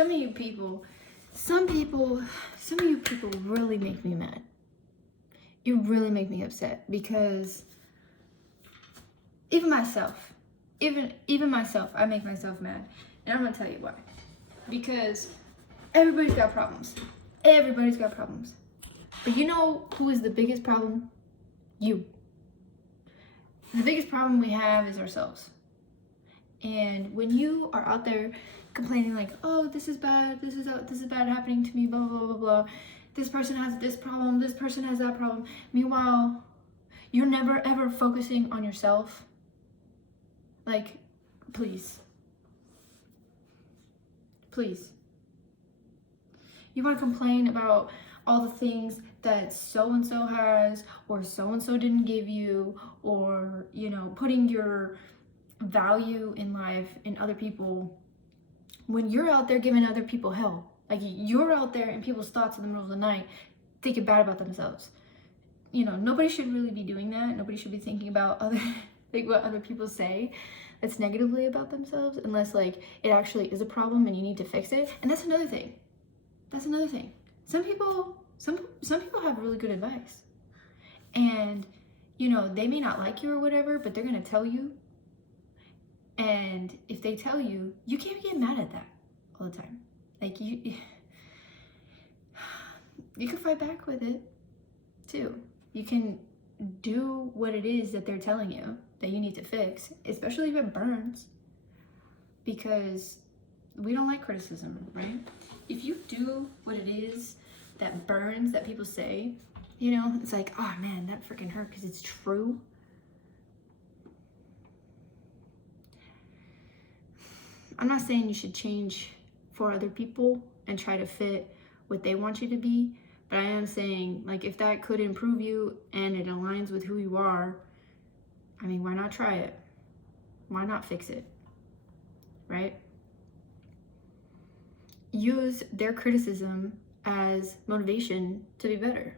some of you people, some of you people really make me mad. You really make me upset because even myself, I make myself mad. And I'm gonna tell you why. Because everybody's got problems. Everybody's got problems. But you know who is the biggest problem? You. The biggest problem we have is ourselves. And when you are out there complaining like, oh, this is bad happening to me, blah, blah, blah, blah. This person has this problem, this person has that problem. Meanwhile, you're never ever focusing on yourself. Like, please. Please. You want to complain about all the things that so-and-so has, or so-and-so didn't give you, or, you know, putting your value in life in other people when you're out there giving other people hell. Like, you're out there in people's thoughts in the middle of the night thinking bad about themselves. You know, nobody should really be doing that. Nobody should be thinking about other like what other people say that's negatively about themselves, unless like it actually is a problem and you need to fix it. And that's another thing. Some people have really good advice, and you know, they may not like you or whatever, but they're gonna tell you. And if they tell you, you can't get mad at that all the time. Like, you can fight back with it too. You can do what it is that they're telling you that you need to fix, especially if it burns, because we don't like criticism, right? If you do what it is that burns, that people say, you know, it's like, oh man, that freaking hurt because it's true. I'm not saying you should change for other people and try to fit what they want you to be, but I am saying, like, if that could improve you and it aligns with who you are, I mean, why not try it? Why not fix it? Right? Use their criticism as motivation to be better.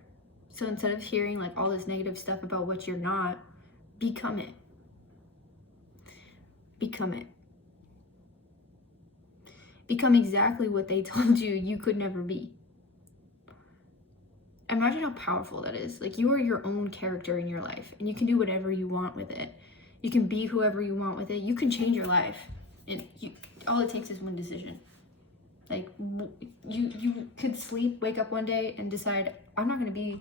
So instead of hearing like all this negative stuff about what you're not, become it. Become it. Become exactly what they told you you could never be. Imagine how powerful that is. Like, you are your own character in your life, and you can do whatever you want with it. You can be whoever you want with it. You can change your life, and all it takes is one decision. Like, you could wake up one day and decide, I'm not gonna be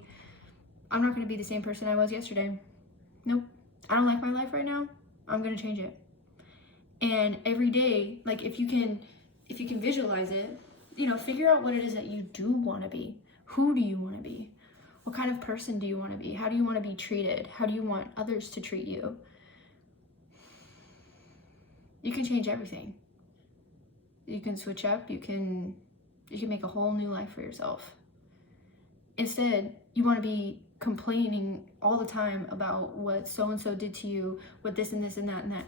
the same person I was yesterday. Nope, I don't like my life right now. I'm gonna change it. And every day, like, if you can visualize it, you know, figure out what it is that you do want to be. Who do you want to be? What kind of person do you want to be? How do you want to be treated? How do you want others to treat you? You can change everything. You can switch up. You can make a whole new life for yourself. Instead, you want to be complaining all the time about what so-and-so did to you, what this and this and that and that.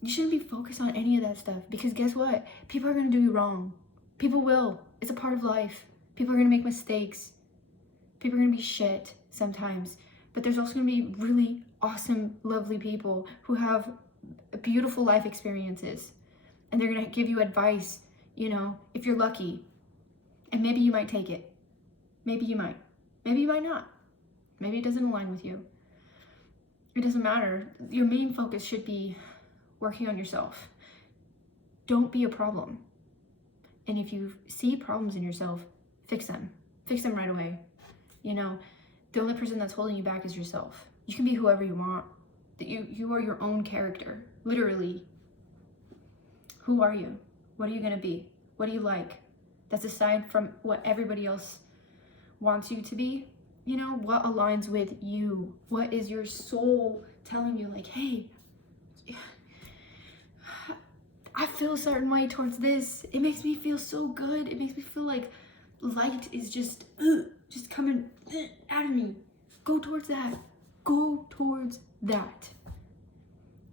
You shouldn't be focused on any of that stuff, because guess what? People are going to do you wrong. People will. It's a part of life. People are going to make mistakes. People are going to be shit sometimes. But there's also going to be really awesome, lovely people who have beautiful life experiences. And they're going to give you advice, you know, if you're lucky. And maybe you might take it. Maybe you might. Maybe you might not. Maybe it doesn't align with you. It doesn't matter. Your main focus should be working on yourself. Don't be a problem. And if you see problems in yourself, fix them. Fix them right away. You know, the only person that's holding you back is yourself. You can be whoever you want. You are your own character, literally. Who are you? What are you gonna be? What do you like? That's aside from what everybody else wants you to be. You know, what aligns with you? What is your soul telling you, like, hey, I feel a certain way towards this. It makes me feel so good. It makes me feel like light is just coming out of me. Go towards that. Go towards that.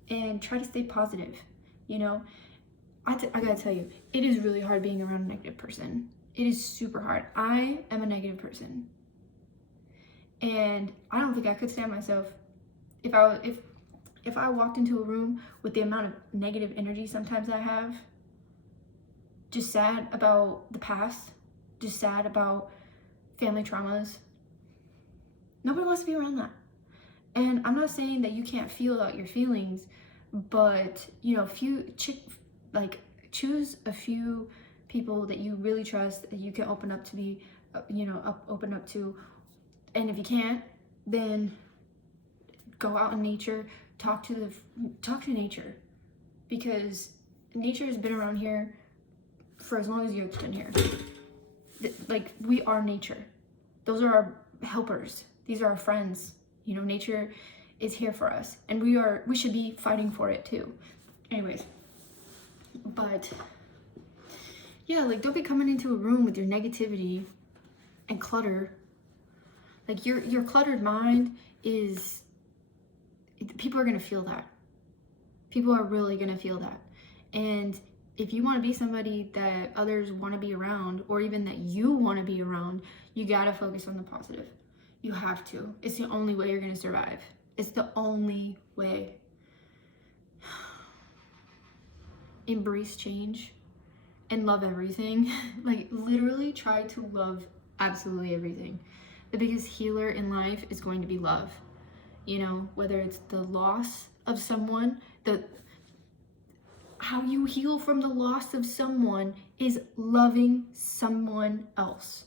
And try to stay positive. You know, I gotta tell you, it is really hard being around a negative person. It is super hard. I am a negative person. And I don't think I could stand myself if I walked into a room with the amount of negative energy sometimes I have. just sad about the past, just sad about family traumas. Nobody wants to be around that. And I'm not saying that you can't feel out your feelings, but you know, choose a few people that you really trust, that you can open up to be, open up to. And if you can't, then go out in nature, talk to nature, because nature has been around here for as long as the Earth's been here. Like, we are nature. Those are our helpers. These are our friends. You know, nature is here for us, and we should be fighting for it too. Anyways, but yeah, like, don't be coming into a room with your negativity and clutter. Like, your cluttered mind is, people are gonna feel that. People are really gonna feel that. And if you want to be somebody that others want to be around, or even that you want to be around, you gotta focus on the positive. You have to. It's the only way you're gonna survive. It's the only way. Embrace change and love everything. Like, literally try to love absolutely everything. The biggest healer in life is going to be love. You know, whether it's the loss of someone, how you heal from the loss of someone is loving someone else.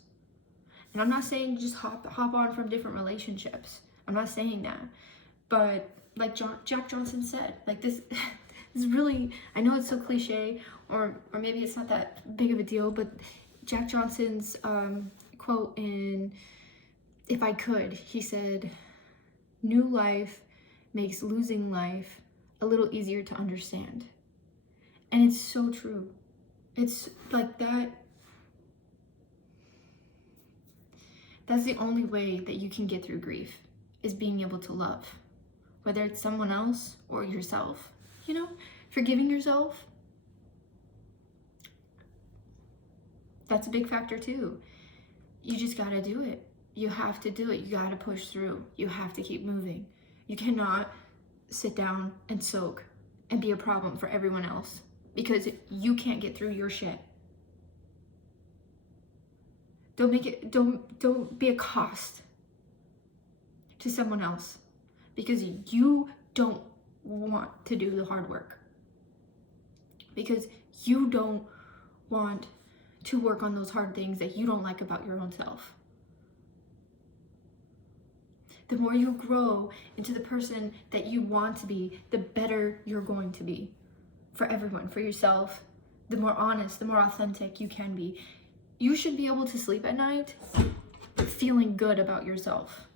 And I'm not saying just hop on from different relationships. I'm not saying that. But like Jack Johnson said, like, this is really, I know it's so cliche, or maybe it's not that big of a deal, but Jack Johnson's quote in If I Could, he said, "New life makes losing life a little easier to understand." And it's so true. It's like that. That's the only way that you can get through grief, is being able to love, whether it's someone else or yourself. You know, forgiving yourself, that's a big factor too. You just gotta do it. You have to do it. You gotta push through. You have to keep moving. You cannot sit down and soak and be a problem for everyone else, because you can't get through your shit. Don't be a cost to someone else, because you don't want to do the hard work, because you don't want to work on those hard things that you don't like about your own self. The more you grow into the person that you want to be, the better you're going to be for everyone, for yourself. The more honest, the more authentic you can be. You should be able to sleep at night feeling good about yourself,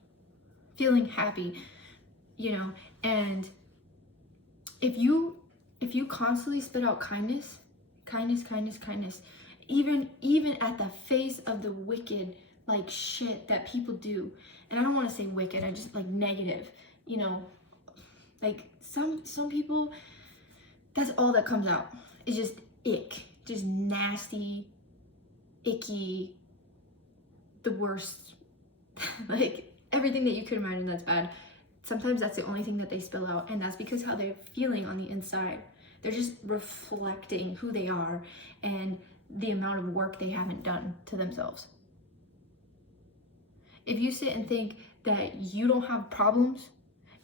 feeling happy, you know. And if you constantly spit out kindness, even at the face of the wicked, like, shit that people do, and I don't want to say wicked, I just like negative, you know, like some people, that's all that comes out. It's just ick, just nasty, icky, the worst, like everything that you could imagine that's bad. Sometimes that's the only thing that they spill out, and that's because how they're feeling on the inside. They're just reflecting who they are and the amount of work they haven't done to themselves. If you sit and think that you don't have problems,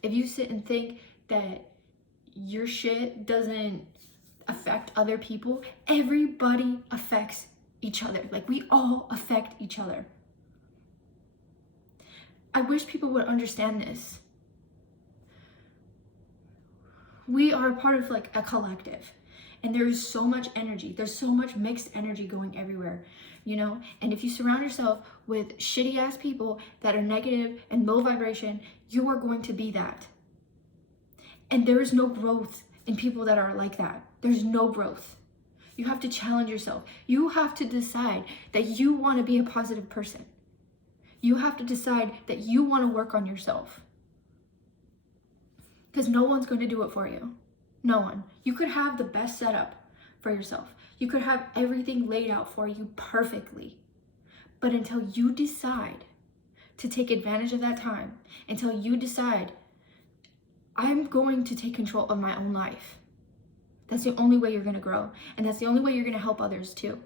if you sit and think that your shit doesn't affect other people, everybody affects each other. Like, we all affect each other. I wish people would understand this. We are a part of like a collective, and there's so much energy. There's so much mixed energy going everywhere, you know? And if you surround yourself with shitty ass people that are negative and low vibration, you are going to be that. And there is no growth in people that are like that. There's no growth. You have to challenge yourself. You have to decide that you want to be a positive person. You have to decide that you want to work on yourself. Because no one's going to do it for you. No one. You could have the best setup for yourself. You could have everything laid out for you perfectly. But until you decide to take advantage of that time, until you decide, I'm going to take control of my own life, That's the only way you're going to grow. And that's the only way you're going to help others too.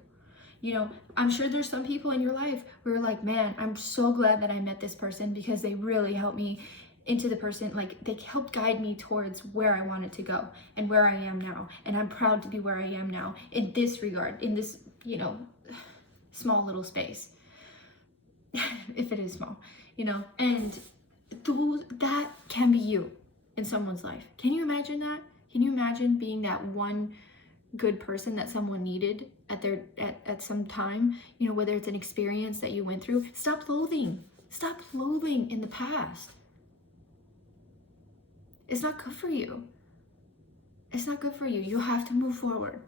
You know, I'm sure there's some people in your life where you're like, man, I'm so glad that I met this person because they really helped me into the person, like they helped guide me towards where I wanted to go and where I am now. And I'm proud to be where I am now in this regard, in this, you know, small little space, if it is small, you know, and that can be you in someone's life. Can you imagine that? Can you imagine being that one good person that someone needed at some time, you know, whether it's an experience that you went through? Stop loathing in the past. It's not good for you. It's not good for you. You have to move forward.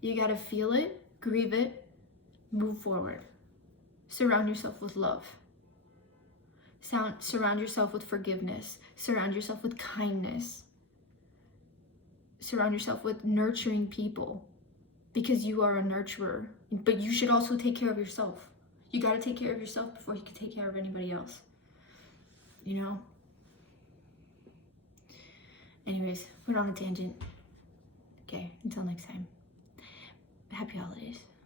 You got to feel it, grieve it, move forward. Surround yourself with love. Surround yourself with forgiveness. Surround yourself with kindness. Surround yourself with nurturing people, because you are a nurturer. But you should also take care of yourself. You got to take care of yourself before you can take care of anybody else. You know? Anyways, we're on a tangent. Okay, until next time. Happy holidays.